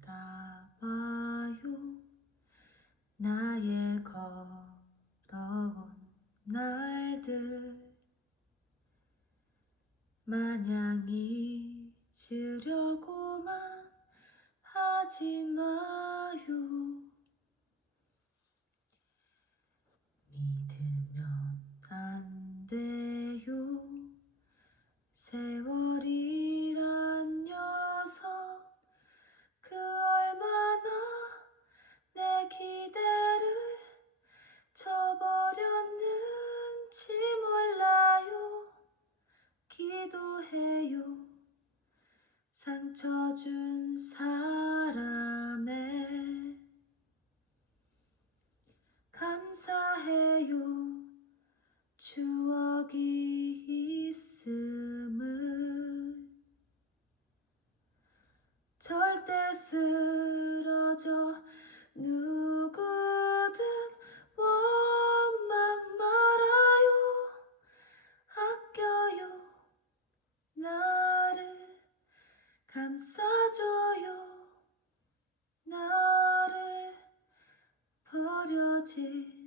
돌아봐요. 나의 걸어온 날들. 마냥 잊으려고만 하지 마요. 믿으면 안 돼요. 세월 기도해요. 상처 준 사람에 감사해요. 추억이 있음을 절대 쓰러져 누구 감싸줘요. 나를 버려진 그